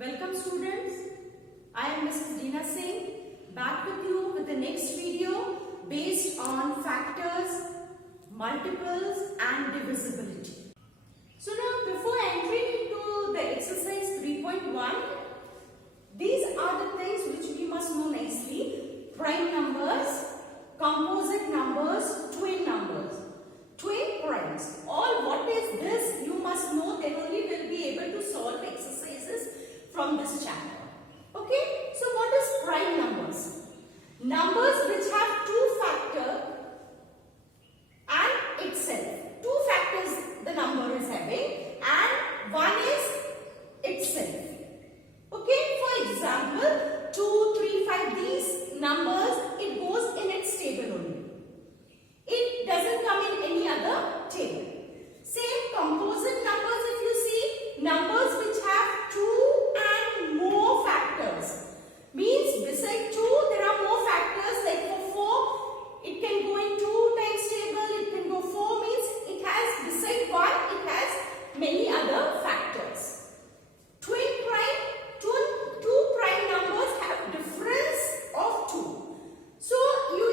Welcome students, I am Mrs. Dina Singh back with you with the next video based on factors, multiples and divisibility. So now before entering into the exercise 3.1, these are the things which we must know nicely: prime numbers, composite numbers, twin numbers. Twin primes, all what is this you must know, then only will be able to solve exercises from this chapter. Okay, so what is prime numbers? Numbers which have two factors and itself. Two factors the number is having and one is itself. Okay, for example 2, 3, 5, these numbers, it goes in its table only. It doesn't come in any other table. Same composite numbers, if you see, numbers which have two and more factors. Means beside 2 there are more factors, like for 4 it can go in 2 times table, it can go 4, means it has beside 1 it has many other factors. Twin prime, two prime numbers have difference of 2. So you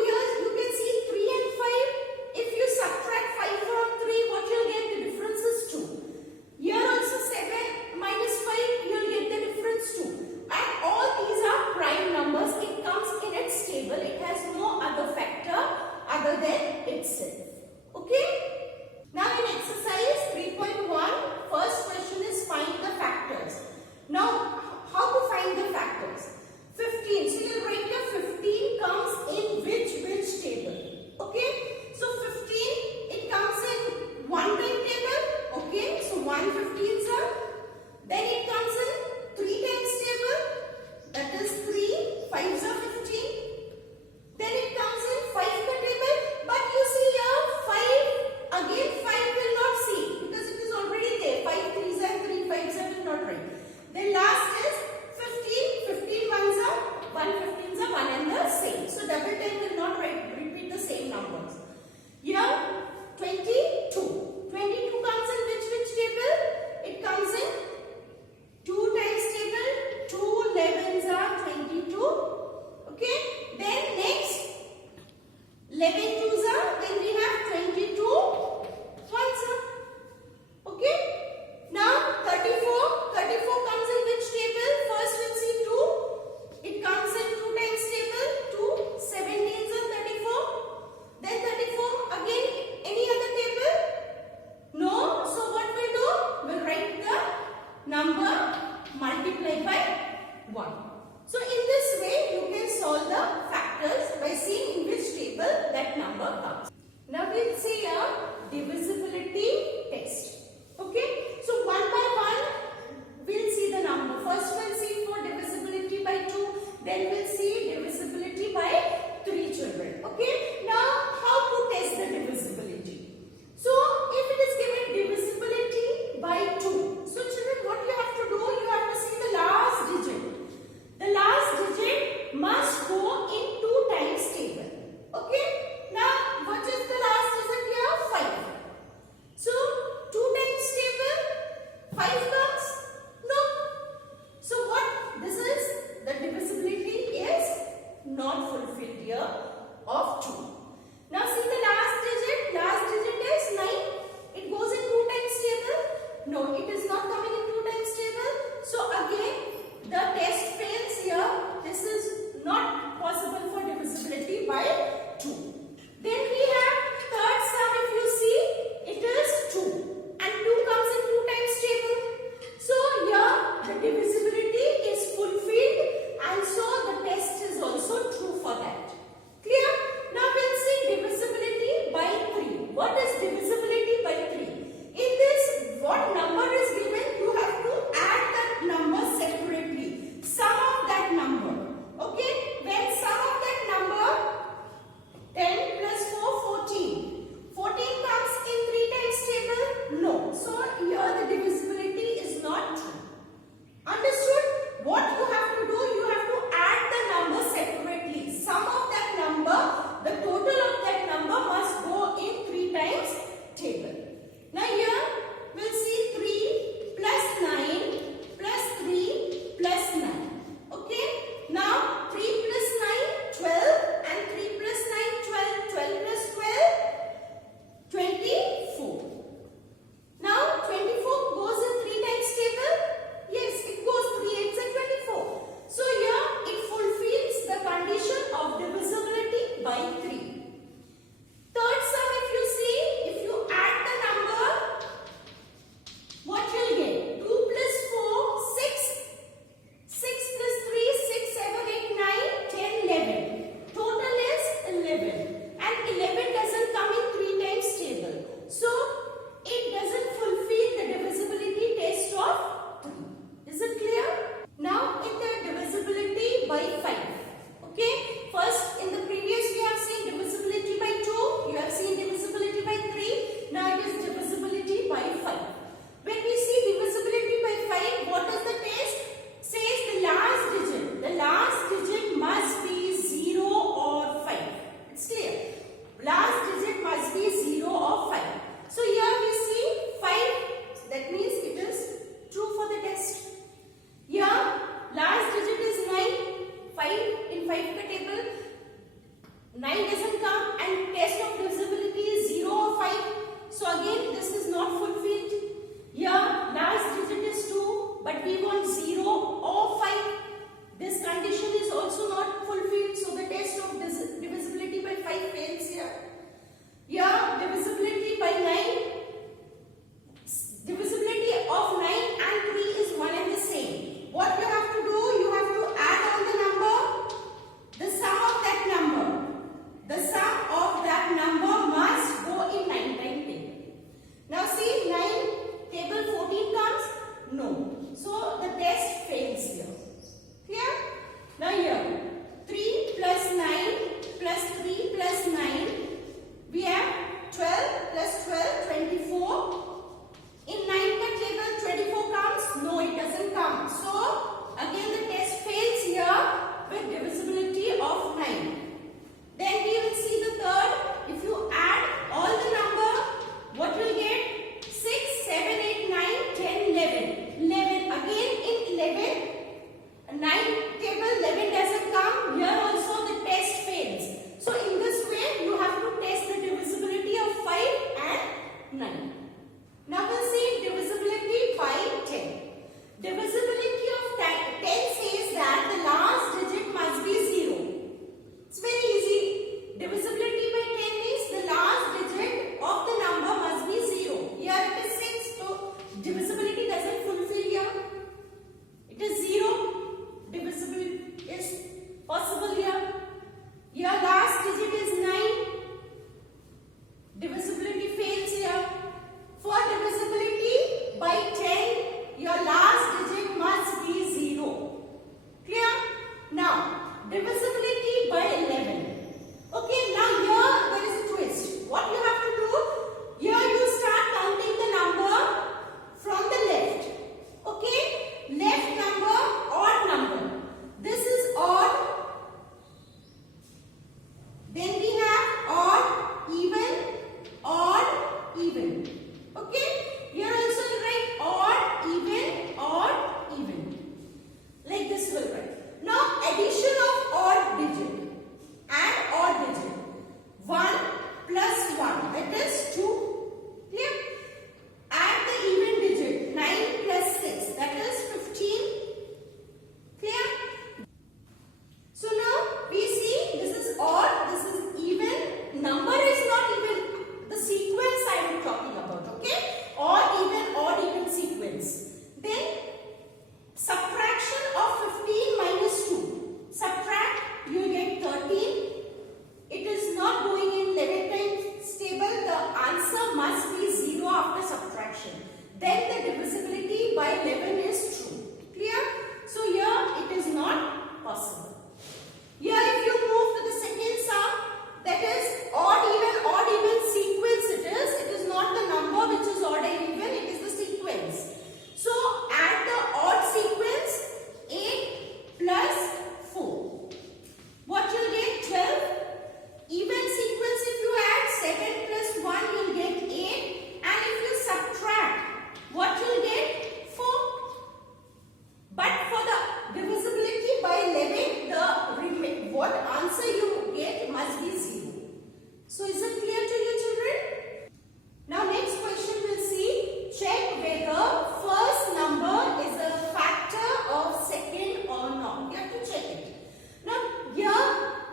can see 3 and 5. If you subtract 5 from 3, what you'll get, the difference is 2. Here also 7 minus 5, you'll get the difference 2. And all these are prime numbers. It comes in its table. It has no other factor other than itself. Okay? Now in exercise 3.1, first question is find the factors. Now how to find the factors? 15. So you'll write the 15 comes in which table? Okay? So 15, it comes in 1 time table. Okay? So 1 15s are. Then it comes in 3 times table. That is 3 5s are 15. Then it comes in 5 table. But you see here 5, again 5 will not see because it is already there. 5 3s and 3 5s are will not write. Then last is 15 1s are 1 15s are one and the same. So double time will not repeat the same numbers. Here 22. 22 comes in which table? It comes in 2 times table. 2 11s are 22. Okay. Then next 11 2s are. Then we have 22 1s are. Okay. Now 34. 34 comes in which table? First we'll see 2. It comes in 2 times table. 2 17s are 34. Then 34 again any other table? No. So what we'll do? We'll write the number multiplied by 1. So in this way you can solve the factors by seeing in which table that number comes. Now we'll see a divisibility test. Okay. So one by one we'll see the number. First we'll see for divisibility by 2. Then we'll see divisibility by 3 children. Okay. Now how to test the divisibility? So if it is given divisibility by 2. So children, what you have to do? You have to see the last digit. The last digit must go in 2 times table. Okay. Now what is the last digit here? 5. even. Okay? Here also you write odd, even. Like this will write. Now addition of odd digit and odd digit. 1 plus 1, that is 2. Clear? Add the even digit. 9 plus 6, that is 15. Clear? So now we see this is odd, this is even. Number is not even. The sequence I am talking about. Okay? Odd, even sequence. Then subtraction of 15 minus 2. Subtract, you will get 13. It is not going in 11 times table. The answer must be 0 after subtraction. Then the divisibility by 11 is true. Clear? So here it is not possible. Here if you move to the second sum, that is odd, even sequence it is not the number which is odd and even, it is the sequence. So add the odd sequence, 8 plus 4. What you will get? 12. Even sequence if you add 7 plus 1 you will get 8, and if you subtract, what you will get? 4. But for the divisibility by 11, what answer you get must be 0. So is it clear to you children? Now next question we'll see. Check whether first number is a factor of second or not. You have to check it. Now here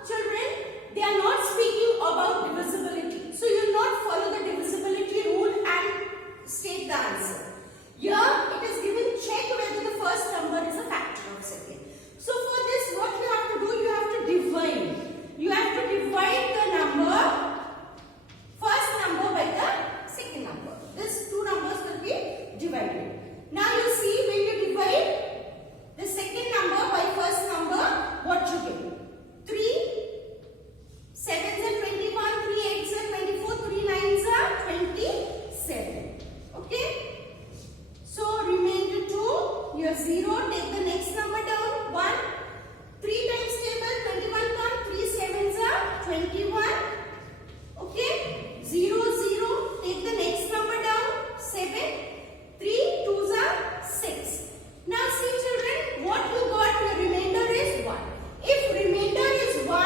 children, they are not speaking about divisibility. So you will not follow the divisibility rule and state the answer. Here it is given check whether the first number is a factor of second. So for this what you have to do, you have to divide. You have to divide the number, first number by the second number. These two numbers will be divided. Now you see when you divide the second number by first number, what you get? 3 7s are 21, 3 8s are 24, 3 9s are 27. Okay? So remainder 2, your 0, take the next number down, 1. 3 times table, 21 come, 3 7s are 21. Okay? 0, 0, take the next number down, 7. 3 2s are 6. Now see children, what you got, your remainder is 1. If remainder is 1,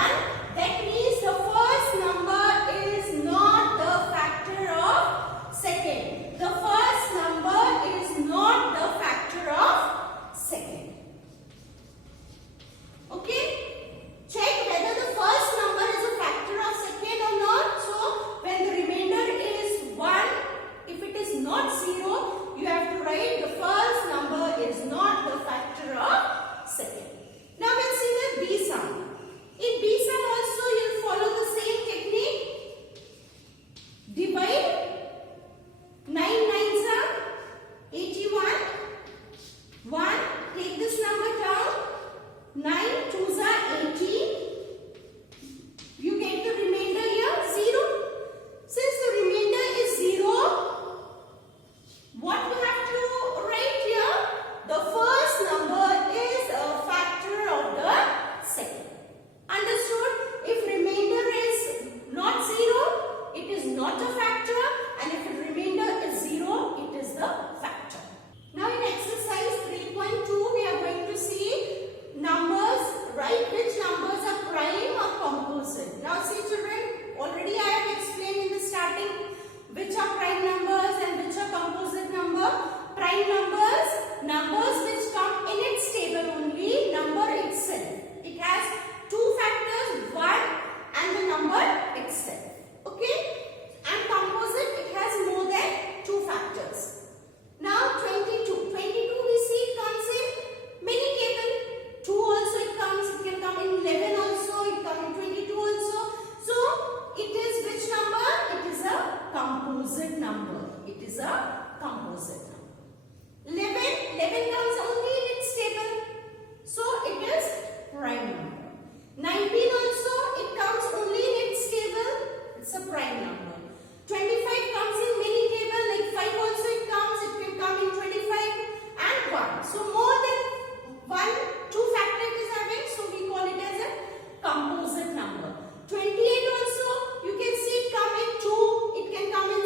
that means the first number is not the factor of second. The first number is not the factor of second. Okay? Check whether the first number is a factor of second or not. So when the remainder is 1, if it is not 0, you have to write the first number is not the factor of second. Now we'll see the B sum. In B sum also you will follow the same technique. Divide. 9 9s are 81. 1. Take this number down. 9 2s are 18. You get the remainder here 0. Since the remainder is 0, what you have to write here? The first number is a factor of the second. Understood? If remainder is not 0, it is not a factor, and if the remainder is 0, it is the factor. Now in exercise 3.2, we are going to see numbers, write which numbers are prime or composite. Now see children, already I have explained in the starting which are prime numbers and which are composite number. Prime numbers, numbers which come in its table only, number itself. It has two factors, 1 and the number itself. Okay? And composite, it has more than 2 factors. Now 22. 22 we see it comes in many table. 2 also it comes, it can come in 11 also, it comes in 22 also. So it is which number? It is a composite number. It is a composite number. 11 comes only in its table. So it is prime number. 19 also, it comes only in its table. It's a prime number. 25 comes in many table, like 5 also it comes. It can come in 25 and 1. So more than 2 factor it is having. So we call it as a composite number. 28 also, you can see it come in 2. It can come in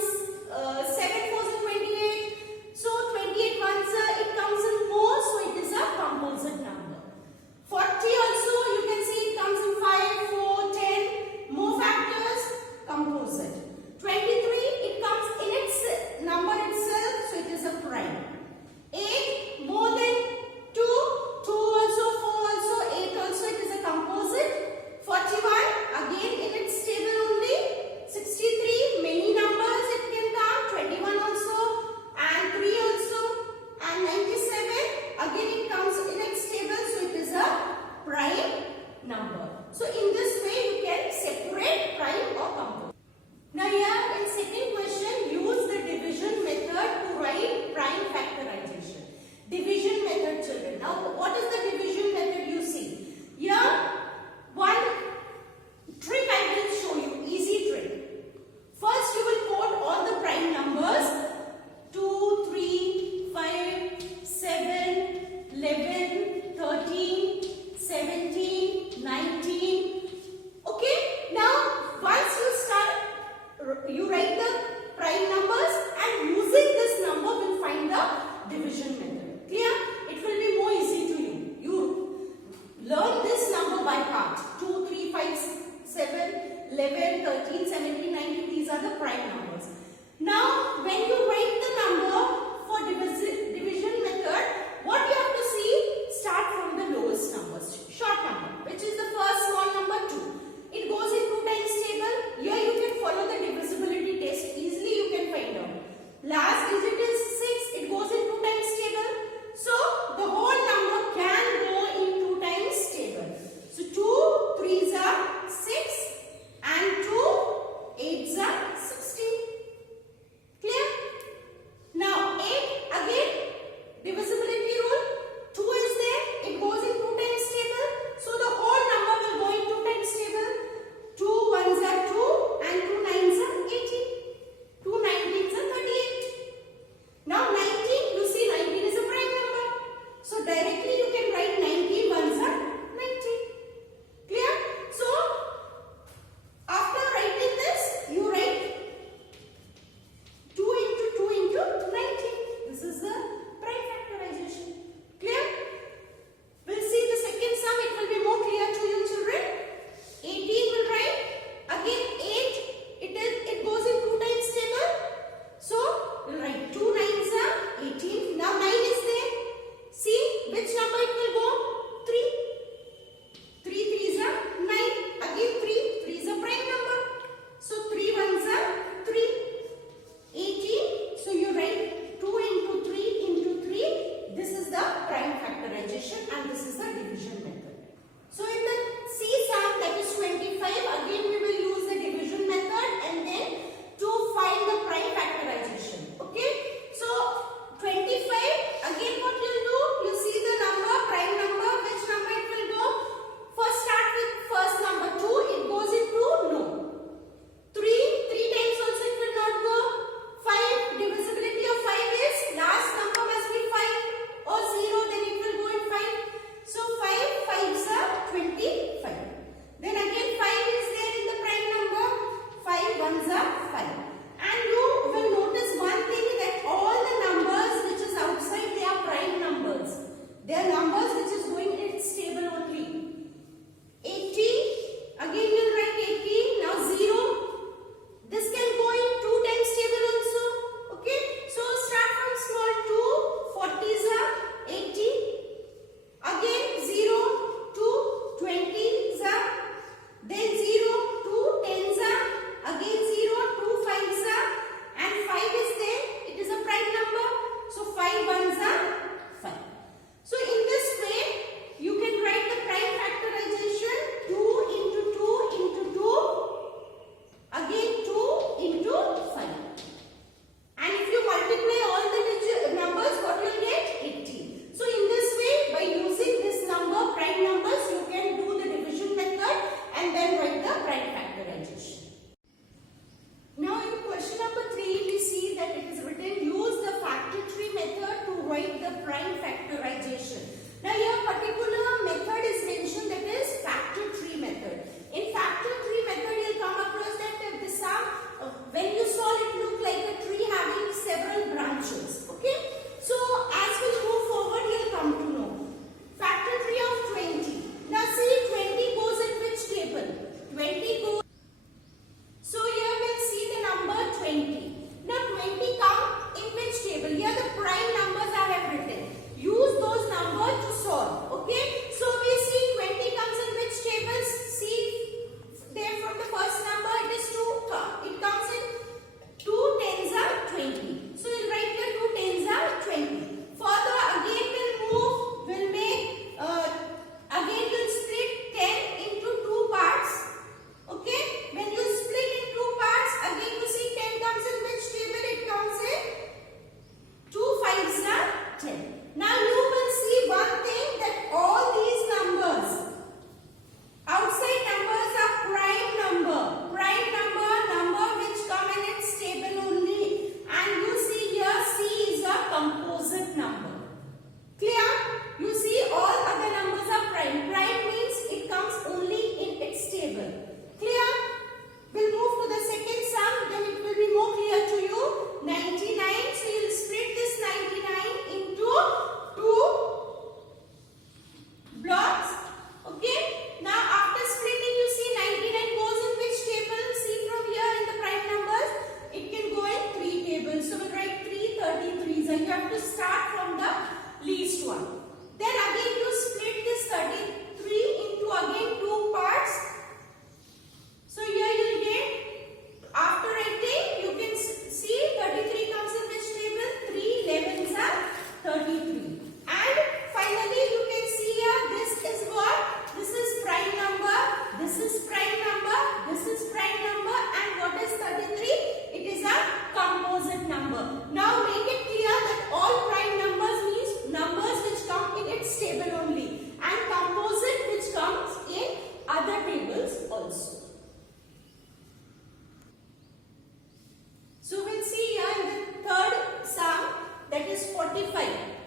45.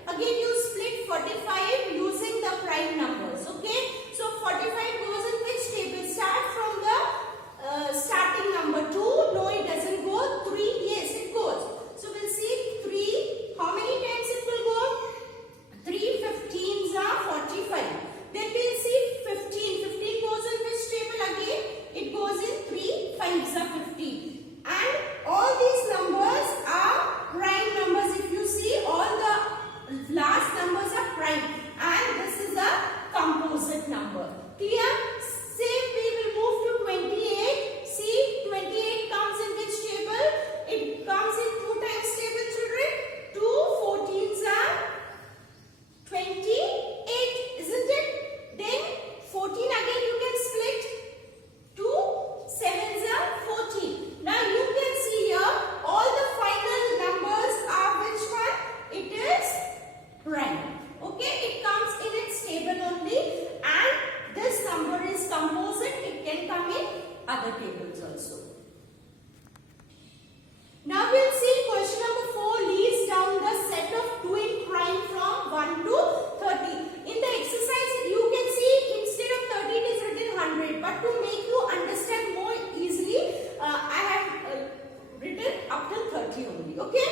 Again you split 45 using the prime numbers. Okay. So 45 goes in which table? Start from the starting number 2. No, it doesn't go. 3. Yes, it goes. So we'll see 3. How many times it will go? 3 15s are 45. Then we'll see 15. 15 goes in which table again? It goes in 3 5s are 15. And all these numbers are prime numbers. If you see, all the last numbers are prime. And this is a composite number. Clear? Same we will move to 28. See, 28 comes in which table? It comes in 2 times table, children. 2 14s are 28, isn't it? Then 14 again you can split. 2 7s are 14. Now you can see here all the final numbers are which one? It is prime. Okay, it comes in its table only, and this number is composite. It can come in other tables also. Now we'll see question number 4. List down the set of twin prime from 1 to 30. In the exercise you can see instead of 30 it is written 100. But to make you understand more easily, I have written up till 30 only. Okay.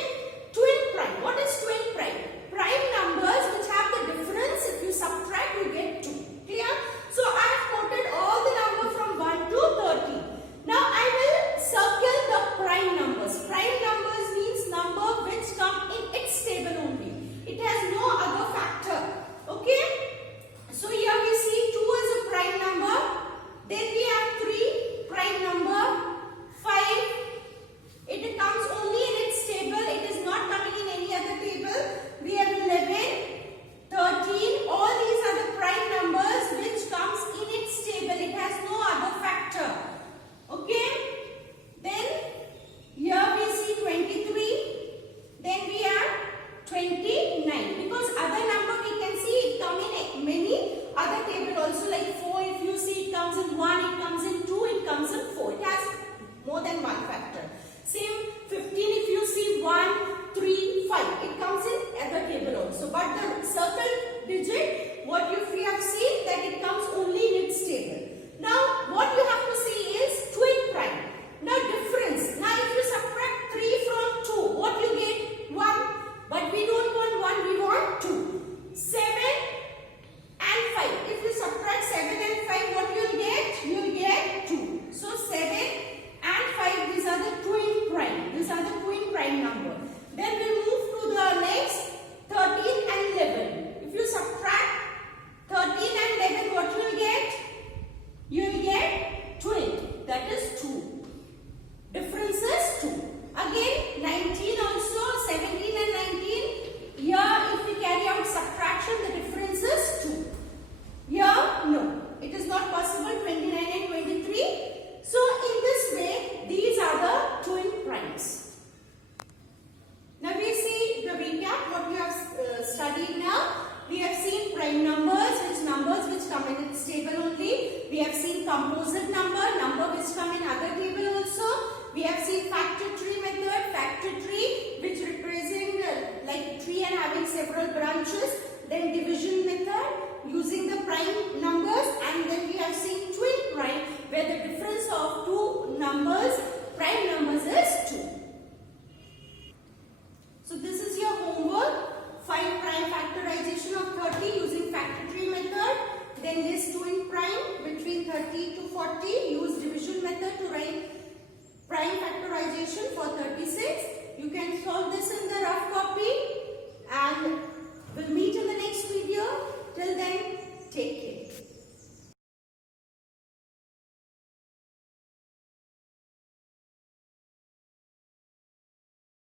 Twin prime. What is twin prime? Prime numbers which have the difference. If you subtract you get 2. Clear? So I have quoted all the number from 1 to 30. Now I will circle the prime numbers. Prime numbers means number which come in its table only. It has no other factor. Okay. So here we see 2 is a prime number. Then we have 3 prime number. 5. It comes only in its table. It is not coming in any other table. We have 11, 13. All these are the prime numbers which comes in its table. It has no other factor. Okay. Then here we see 23. Then we have 29. Because other number we can see it come in many other table also, like 4. If you see it comes in 1, it comes in 2, it comes in 4. It has more than one factor. Same 15, if you see 1, 3, 5, it comes in other table also. But the circle digit, what we have seen that it comes only in its table. Now what you have to see is twin prime. Now difference. Now if you subtract 3 from 2, what you get? 1. But we don't want 1, we want 2. 7 and 5. If you subtract 7 and 5, what you'll get? You'll get 2. So 7 and 5, these are the twin prime. These are the twin prime number. Then we move to the next 13 and 11. If you subtract 13 and 11, what you'll get? You'll get twin. That is 2. Difference is 2. Again 19 also, 17 and 19. Here if we carry out subtraction, the difference is 2. Here no. It is not possible. 29 and 23. So in this way, these are the twin primes. Now we see the recap what we have studied now. We have seen prime numbers which come in its table only. We have seen composite number which come in other table also. We have seen factor tree which represent like tree and having several branches. Then division method using the prime numbers, and then we have seen twin prime where the difference of two numbers, prime numbers, is 2. So this is your homework. Find prime factorization of 30 using factor tree method. Then list twin prime between 30 to 40. Use division method to write prime factorization for 36. You can solve this in the rough copy, and